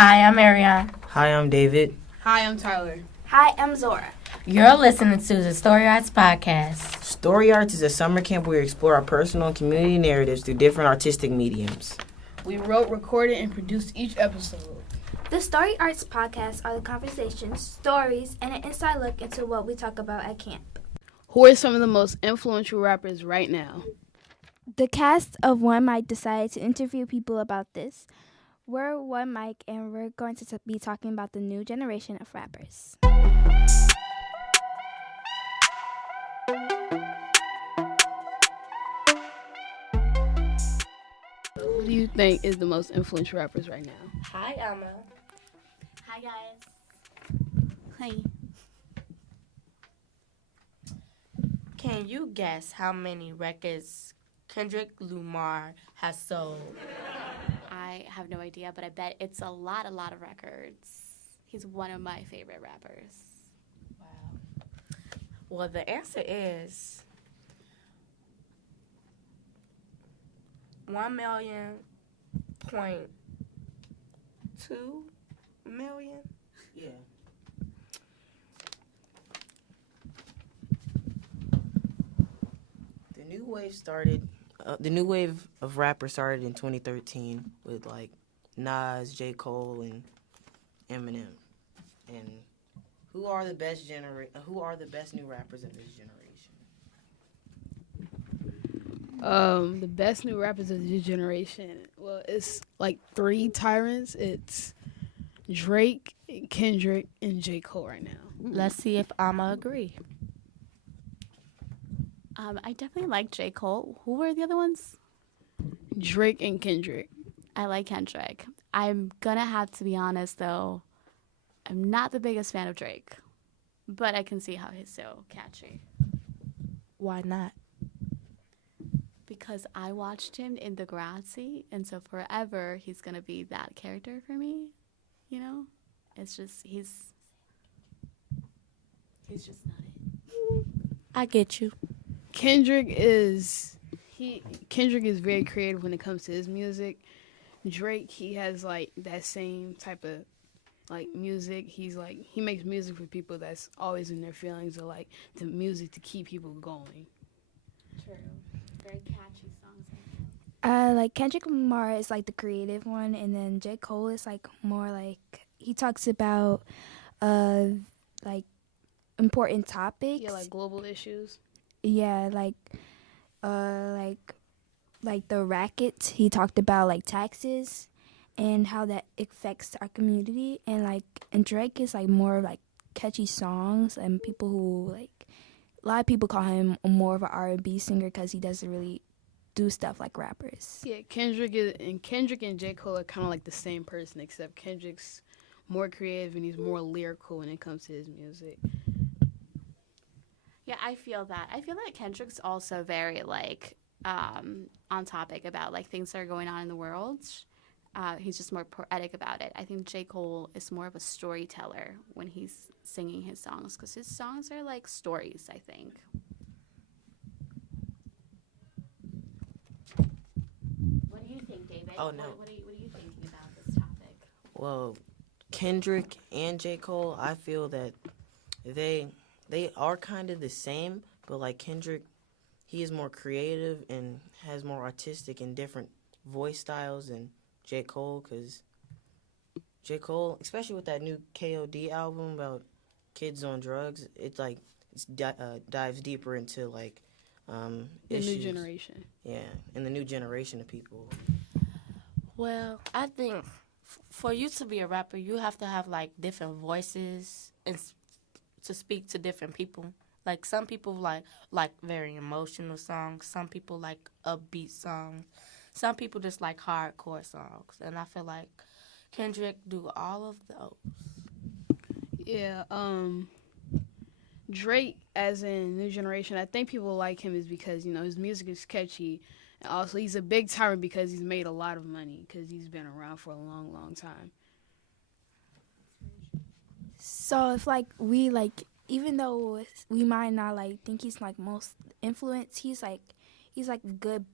Hi, I'm Ariane. Hi, I'm David. Hi, I'm Tyler. Hi, I'm Zora. You're listening to the Story Arts Podcast. Story Arts is a summer camp where we explore our personal and community narratives through different artistic mediums. We wrote, recorded, and produced each episode. The Story Arts Podcast are the conversations, stories, and an inside look into what we talk about at camp. Who are some of the most influential rappers right now? The cast of One Mic decided to interview people about this. We're One Mic, and we're going to be talking about the new generation of rappers. Who do you think is the most influential rappers right now? Hi, Emma. Hi, guys. Hi. Can you guess how many records Kendrick Lamar has sold? I have no idea, but I bet it's a lot of records. He's one of my favorite rappers. Wow. Well, the answer is 1.2 million. Yeah. The new wave of rappers started in 2013 with like Nas, J. Cole, and Eminem. And who are the best new rappers of this generation? The best new rappers of this generation. Well, it's like three tyrants. It's Drake, Kendrick, and J. Cole right now. Let's see if I'ma agree. I definitely like J. Cole. Who were the other ones? Drake and Kendrick. I like Kendrick. I'm gonna have to be honest though. I'm not the biggest fan of Drake, but I can see how he's so catchy. Why not? Because I watched him in Degrassi, and so forever he's gonna be that character for me. You know, it's just he's just not it. I get you. Kendrick is very creative when it comes to his music. Drake, he has like that same type of like music. He makes music for people that's always in their feelings, or like the music to keep people going. True. Very catchy songs. Like Kendrick Lamar is like the creative one, and then J. Cole is like more like he talks about like important topics. Yeah, like global issues. Yeah, like the racket. He talked about like taxes and how that affects our community, and Drake is like more like catchy songs, and people who like a lot of people call him more of an R&B singer because he doesn't really do stuff like rappers. Yeah, Kendrick and J. Cole are kind of like the same person, except Kendrick's more creative and he's more lyrical when it comes to his music. Yeah, I feel that. I feel like Kendrick's also very like on topic about like things that are going on in the world. He's just more poetic about it. I think J. Cole is more of a storyteller when he's singing his songs, because his songs are like stories, I think. What do you think, David? Oh, no. What are you thinking about this topic? Well, Kendrick and J. Cole, I feel that they are kind of the same, but like Kendrick, he is more creative and has more artistic and different voice styles than J. Cole, because J. Cole, especially with that new KOD album about kids on drugs, it's like dives deeper into like The issues. new generation. Yeah, and the new generation of people. Well, I think for you to be a rapper, you have to have like different voices and to speak to different people. Like some people like very emotional songs. Some people like upbeat songs. Some people just like hardcore songs. And I feel like Kendrick do all of those. Yeah, Drake, as in new generation, I think people like him is because, you know, his music is catchy. And also, he's a big tyrant because he's made a lot of money, because he's been around for a long, long time. So if like we like, even though we might not like think he's like most influenced, he's like good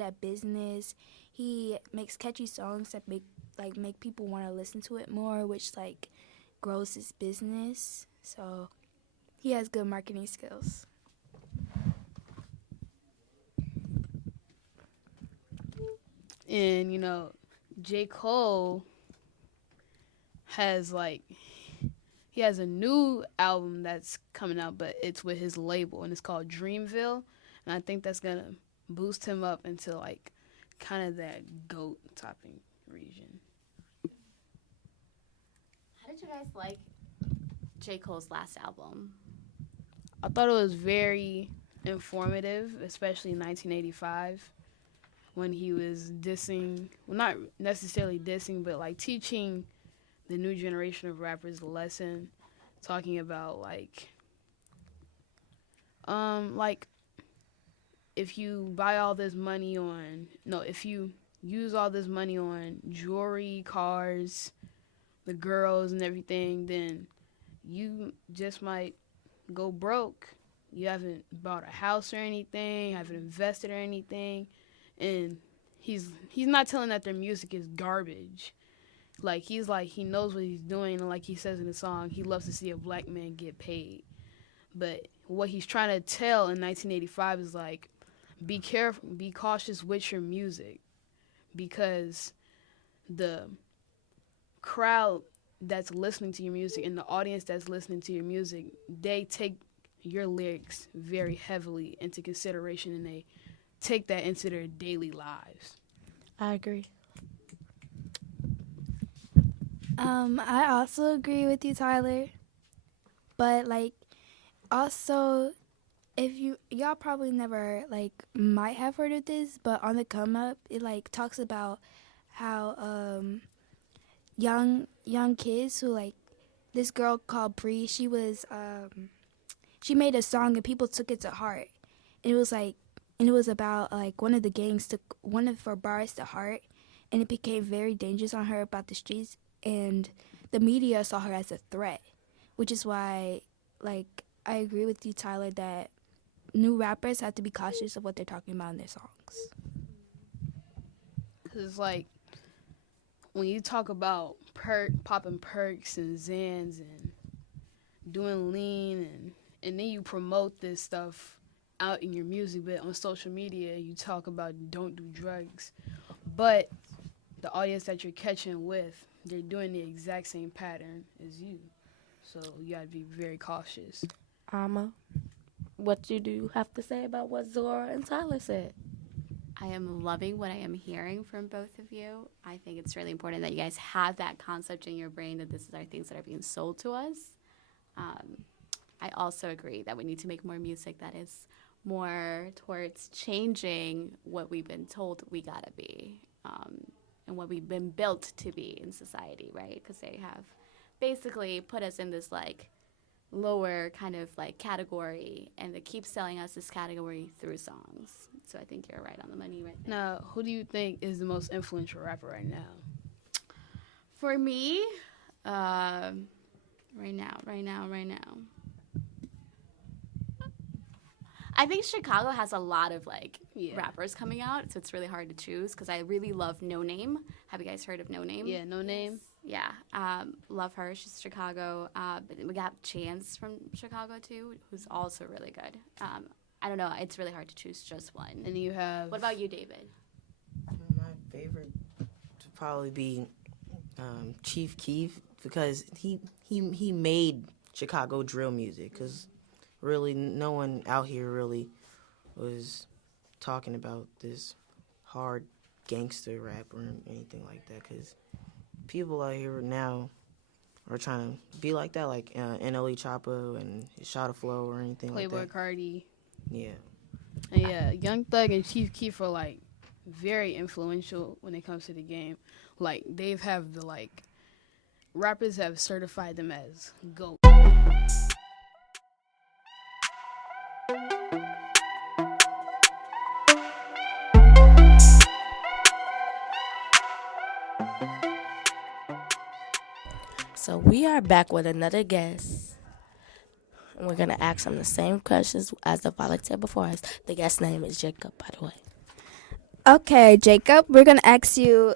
at business. He makes catchy songs that make like make people want to listen to it more, which like grows his business. So he has good marketing skills. And J. Cole has he has a new album that's coming out, but it's with his label, and it's called Dreamville, and I think that's gonna boost him up into kind of that GOAT topping region. How did you guys like J. Cole's last album? I thought it was very informative, especially in 1985 when he was dissing, well, not necessarily dissing, but teaching the new generation of rappers a lesson, talking about if you buy all this money on, no, if you use all this money on jewelry, cars, the girls and everything, then you just might go broke. You haven't bought a house or anything, haven't invested or anything. And he's not telling that their music is garbage. He knows what he's doing, and like he says in the song, he loves to see a black man get paid. But what he's trying to tell in 1985 is be careful, be cautious with your music, because the crowd that's listening to your music and the audience that's listening to your music, they take your lyrics very heavily into consideration, and they take that into their daily lives. I agree. I also agree with you, Tyler. But also, if y'all probably never might have heard of this, but on the come up, it talks about how young kids who this girl called Bree, she made a song and people took it to heart. And it was about one of the gangs took one of her bars to heart, and it became very dangerous on her about the streets, and the media saw her as a threat, which is why I agree with you, Tyler, that new rappers have to be cautious of what they're talking about in their songs. Because when you talk about popping perks and Zans and doing lean, and then you promote this stuff out in your music, but on social media you talk about don't do drugs, but the audience that you're catching with, they're doing the exact same pattern as you, so you gotta be very cautious. Alma, what do you have to say about what Zora and Tyler said? I am loving what I am hearing from both of you. I think it's really important that you guys have that concept in your brain that this is our things that are being sold to us. I also agree that we need to make more music that is more towards changing what we've been told we gotta be, and what we've been built to be in society, right? Because they have basically put us in this lower kind of category, and they keep selling us this category through songs. So I think you're right on the money right there. Now, who do you think is the most influential rapper right now? For me, right now. I think Chicago has a lot of rappers coming out, so it's really hard to choose because I really love No Name. Have you guys heard of No Name? Yeah, No Name. Yeah, love her. She's Chicago. But we got Chance from Chicago too, who's also really good. I don't know. It's really hard to choose just one. And you have. What about you, David? My favorite would probably be Chief Keef, because he made Chicago drill music, because really no one out here really was talking about this hard gangster rap or anything like that, because people out here now are trying to be like that, like NLE Choppa and Shot Flow or anything Playboy like that. Cardi. Yeah. And yeah, Young Thug and Chief Keef are very influential when it comes to the game. They've have the rappers have certified them as GOAT. So we are back with another guest. And we're going to ask him the same questions as the volunteer before us. The guest name is Jacob, by the way. Okay, Jacob, we're going to ask you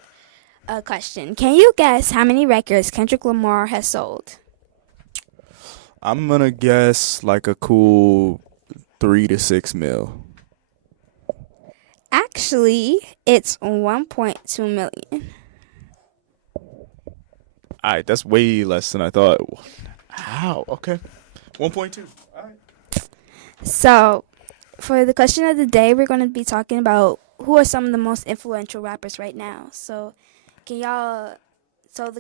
a question. Can you guess how many records Kendrick Lamar has sold? I'm gonna guess like a cool 3 to 6 mil. Actually, it's 1.2 million. All right, that's way less than I thought. How? Okay, 1.2. All right. So, for the question of the day, we're going to be talking about who are some of the most influential rappers right now. So, the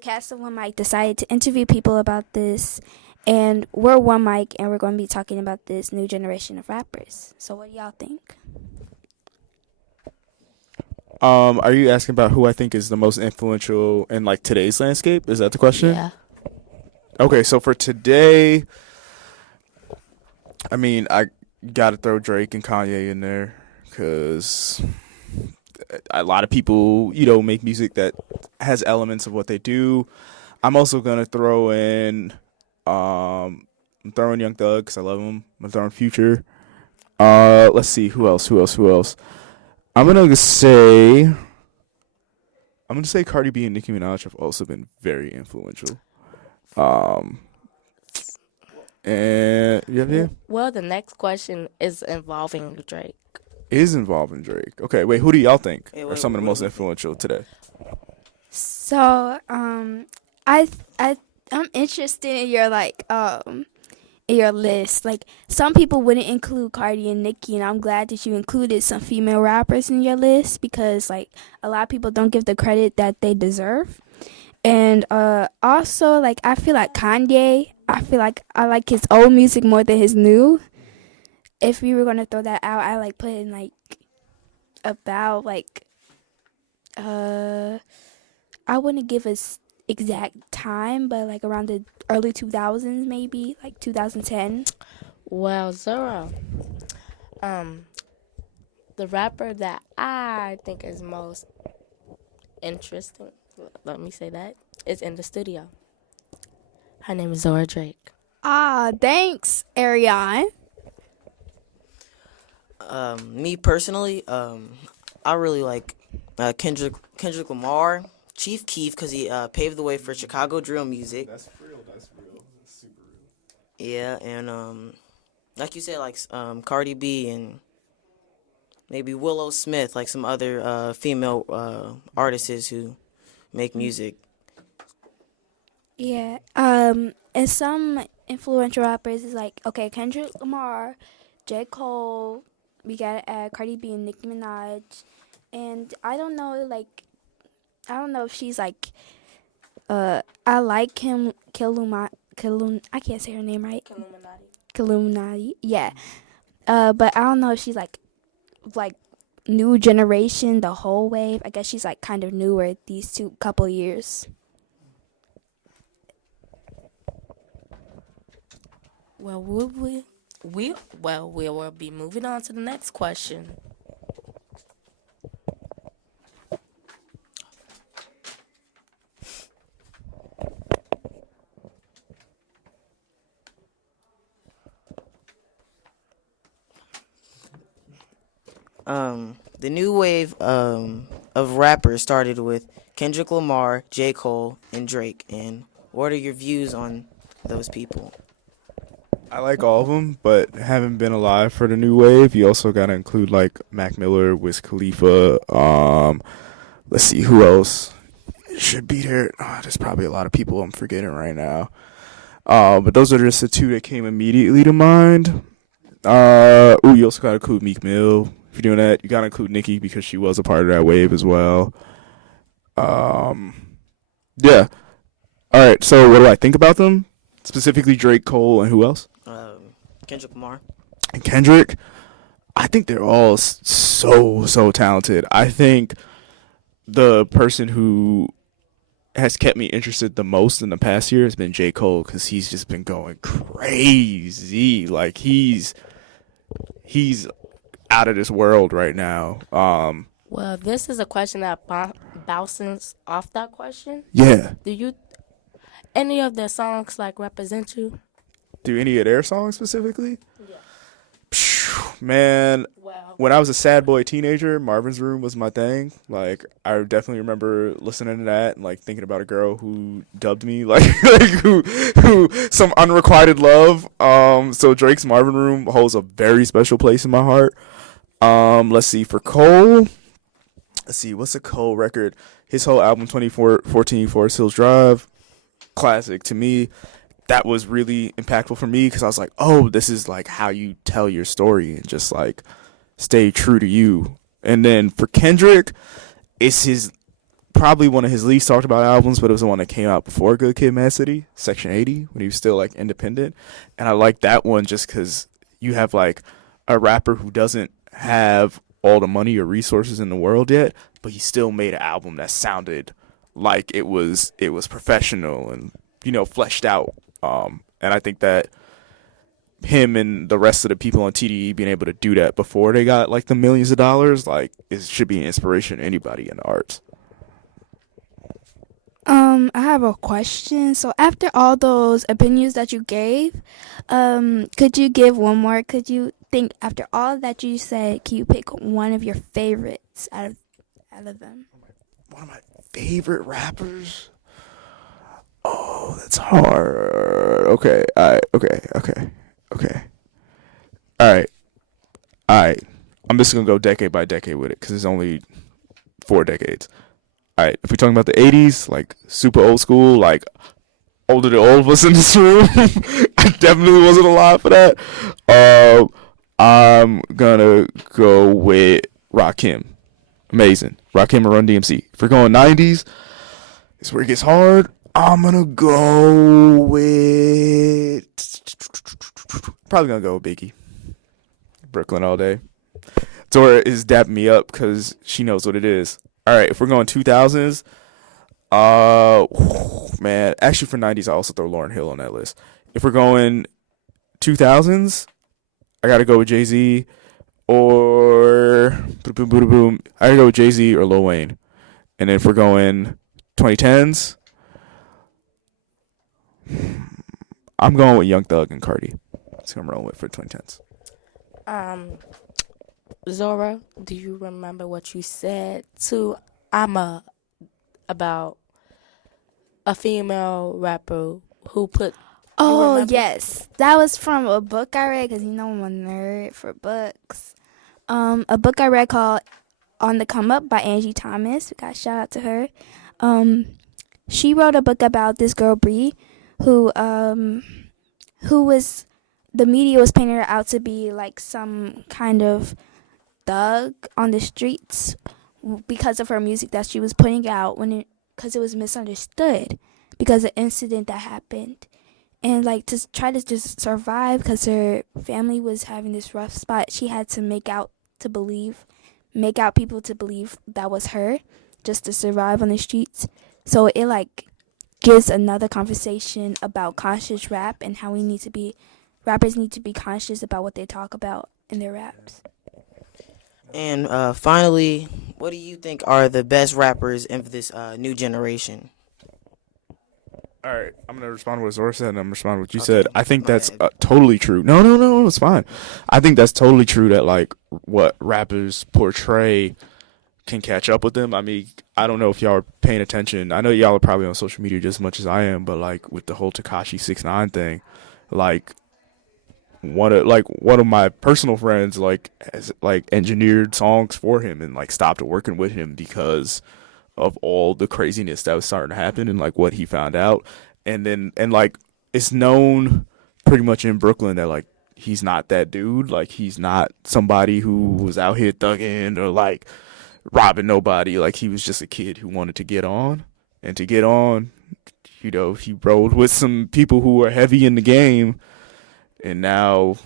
cast of One Mic decided to interview people about this, and we're One Mic, and we're going to be talking about this new generation of rappers. So, what do y'all think? Are you asking about who I think is the most influential in like today's landscape? Is that the question? Yeah. Okay, so for today, I mean, I gotta throw Drake and Kanye in there because a lot of people, make music that has elements of what they do. I'm also gonna throw in, I'm throwing Young Thug because I love him. I'm throwing Future. Let's see who else. I'm gonna say Cardi B and Nicki Minaj have also been very influential. And yeah, Well, the next question is involving Drake. is involving Drake. Okay, wait, who do y'all think Hey, are wait, some of the what most do we influential today? So, I'm interested in your list. Like, some people wouldn't include Cardi and Nicki, and I'm glad that you included some female rappers in your list because, like, a lot of people don't give the credit that they deserve. And also, like, I feel like Kanye, I feel like I like his old music more than his new. If we were going to throw that out, I like put in, like, about, like, I wouldn't give us exact time, but like around the early 2000s, maybe like 2010. Well, Zora, the rapper that I think is most interesting, let me say that, is in the studio. Her name is Zora Drake. Thanks, Ariane. Me personally, I really like Kendrick Lamar, Chief Keef, because he paved the way for Chicago drill music. That's real. That's super real. Yeah, and like you said, like Cardi B and maybe Willow Smith, like some other female artists who make music. Yeah. And some influential rappers is like, okay, Kendrick Lamar, J. Cole, we gotta add Cardi B and Nicki Minaj. And I don't know if she's like, I like I can't say her name right. Illuminati. Yeah. But I don't know if she's like new generation, the whole wave. I guess she's like kind of newer these couple years. Well, we will be moving on to the next question. The new wave of rappers started with Kendrick Lamar, J. Cole, and Drake. And what are your views on those people? I like all of them, but haven't been alive for the new wave. You also gotta include like Mac Miller, Wiz Khalifa. Let's see who else should be there. There's probably a lot of people I'm forgetting right now. But those are just the two that came immediately to mind. You also gotta include Meek Mill. If you're doing that, you gotta include Nicki because she was a part of that wave as well. Yeah. All right. So what do I think about them? Specifically Drake, Cole, and who else? Kendrick Lamar. And Kendrick. I think they're all so talented. I think the person who has kept me interested the most in the past year has been J. Cole because he's just been going crazy. Like he's out of this world right now. Well, this is a question that bounces off that question. Yeah. Do you any of their songs like represent you? Do any of their songs specifically? Yeah. Man, Well, when I was a sad boy teenager, Marvin's Room was my thing. Like, I definitely remember listening to that and like thinking about a girl who dubbed me, like, who some unrequited love. So Drake's Marvin Room holds a very special place in my heart. Let's see, for Cole. Let's see, what's a Cole record? His whole album 2014 Forest Hills Drive, classic to me. That was really impactful for me because I was like, oh, this is like how you tell your story and just like stay true to you. And then for Kendrick, it's his probably one of his least talked about albums, but it was the one that came out before Good Kid, Mad City, Section 80, when he was still like independent. And I like that one just because you have like a rapper who doesn't have all the money or resources in the world yet, but he still made an album that sounded like it was professional and, you know, fleshed out. And I think that him and the rest of the people on TDE being able to do that before they got like the millions of dollars, like, it should be an inspiration to anybody in the arts. I have a question. So after all those opinions that you gave, could you give one more? Could you think after all that you said, can you pick one of your favorites out of them? One of my favorite rappers. Oh, that's hard. Okay. All right. Okay. All right. I'm just gonna go decade by decade with it because it's only 4 decades. All right. If we're talking about the 80s, like super old school, like older than all of us in this room, I definitely wasn't alive for that. I'm gonna go with Rakim. Amazing. Rakim and Run DMC. If we're going 90s, it's where it gets hard. I'm gonna go with probably gonna go with Biggie. Brooklyn all day. Dora is dapping me up because she knows what it is. All right, if we're going 2000s, man, actually for 90s I also throw Lauryn Hill on that list. If we're going 2000s, I gotta go with Jay-Z or I gotta go with Jay-Z or Lil Wayne. And then if we're going 2010s, I'm going with Young Thug and Cardi. That's who I'm rolling with for 2010s. Zora, do you remember what you said to about a female rapper who put? Oh, remember? yes. That was from a book I read because you know I'm a nerd for books. A book I read called On the Come Up by Angie Thomas. We got a shout out to her. She wrote a book about this girl, Bree, who was, the media was painting her out to be like some kind of thug on the streets because of her music that she was putting out because it was misunderstood because of the incident that happened. And like to try to just survive because her family was having this rough spot, she had to make out people to believe that was her just to survive on the streets. So it like gives another conversation about conscious rap and how rappers need to be conscious about what they talk about in their raps. And finally, what do you think are the best rappers in this new generation? All right, I'm gonna respond to what Zora said, and I'm gonna respond to what you Okay, said. I think go that's ahead. totally true. No, it's fine. I think that's totally true that like what rappers portray can catch up with them. I mean, I don't know if y'all are paying attention. I know y'all are probably on social media just as much as I am, but like with the whole Tekashi 6ix9ine thing, like one of my personal friends like has like engineered songs for him and like stopped working with him because of all the craziness that was starting to happen and like what he found out. And like it's known pretty much in Brooklyn that like he's not that dude. Like he's not somebody who was out here thugging or like robbing nobody. Like he was just a kid who wanted to get on, and to get on, you know, he rolled with some people who were heavy in the game, and now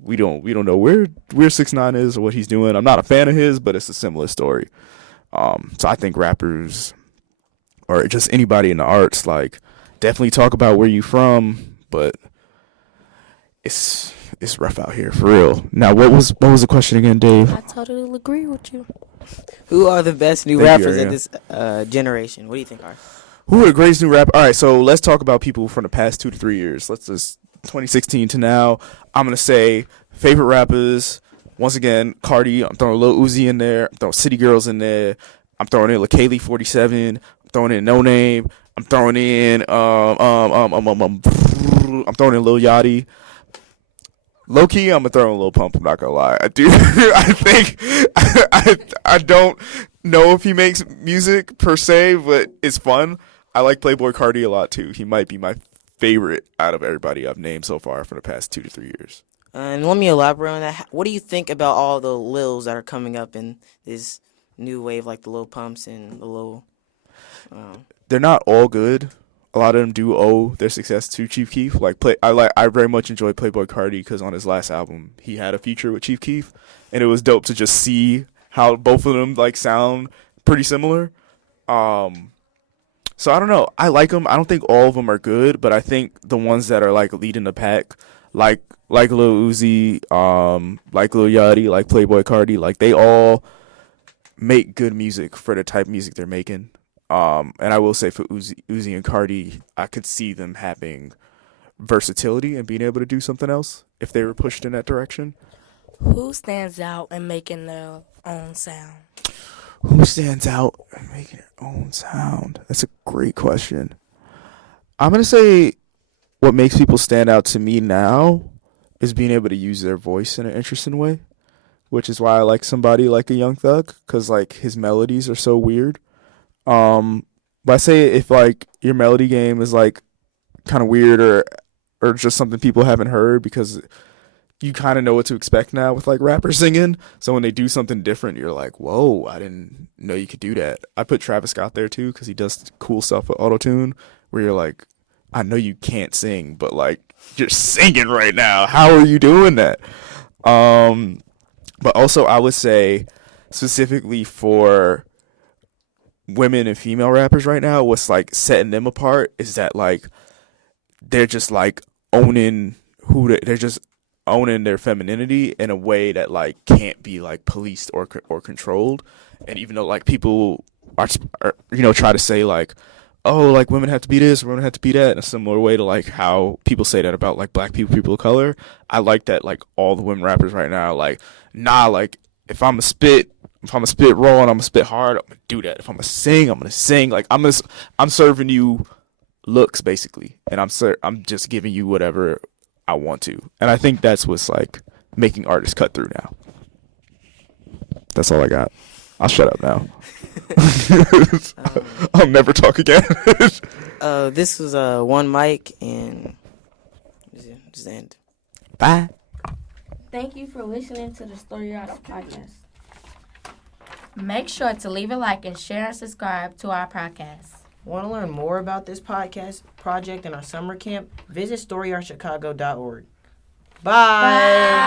we don't know where 6ix9ine is or what he's doing. I'm not a fan of his, but it's a similar story. So I think rappers or just anybody in the arts like definitely talk about where you from, but it's rough out here for real. Now, what was the question again, Dave? I totally agree with you. Who are the best new Thank you, rappers in Ariana. this generation? What do you think are? Who are the greatest new rapper? All right, so let's talk about people from the past 2 to 3 years. Let's just 2016 to now. I'm gonna say favorite rappers. once again, Cardi. I'm throwing Lil Uzi in there. I'm throwing City Girls in there. I'm throwing in LaKaylee 47. I'm throwing in No Name. I'm throwing in I'm throwing in Lil Yachty. Low key, I'm gonna throw in Lil Pump. I'm not gonna lie, I do. I think I don't know if he makes music per se, but it's fun. I like Playboy Cardi a lot too. He might be my favorite out of everybody I've named so far for the past 2 to 3 years. And let me elaborate on that. What do you think about all the Lils that are coming up in this new wave, like the Lil Pumps and the Lil? They're not all good. A lot of them do owe their success to Chief Keef. I very much enjoy Playboy Cardi because on his last album he had a feature with Chief Keef, and it was dope to just see how both of them like sound pretty similar. So I don't know. I like them. I don't think all of them are good, but I think the ones that are like leading the pack, like Lil Uzi, like Lil Yachty, like Playboy Cardi, like they all make good music for the type of music they're making. And I will say for Uzi and Cardi, I could see them having versatility and being able to do something else if they were pushed in that direction. Who stands out in making their own sound? Who stands out in making their own sound? That's a great question. I'm going to say what makes people stand out to me now is being able to use their voice in an interesting way, which is why I like somebody like a Young Thug, because like his melodies are so weird. But I say if like your melody game is like kind of weird or just something people haven't heard, because you kind of know what to expect now with like rappers singing. So when they do something different, you're like, whoa, I didn't know you could do that. I put Travis Scott there too, because he does cool stuff with autotune where you're like, I know you can't sing, but like you're singing right now. How are you doing that? But also I would say specifically for women and female rappers right now, what's like setting them apart is that like they're just like owning they're just owning their femininity in a way that like can't be like policed or controlled. And even though like people are try to say like, oh, like women have to be this, women have to be that, in a similar way to like how people say that about like black people of color. I like that like all the women rappers right now like, nah, like if I'm a spit raw and I'm gonna spit hard, I'm gonna do that. If I'm gonna sing, I'm gonna sing. Like I'm serving you looks basically, and I'm just giving you whatever I want to. And I think that's what's like making artists cut through now. That's all I got. I'll shut up now. I'll never talk again. This was One Mic, and just end. Bye. Thank you for listening to the Story Arts Podcast. Make sure to leave a like and share and subscribe to our podcast. Want to learn more about this podcast project and our summer camp? Visit storyartchicago.org. Bye.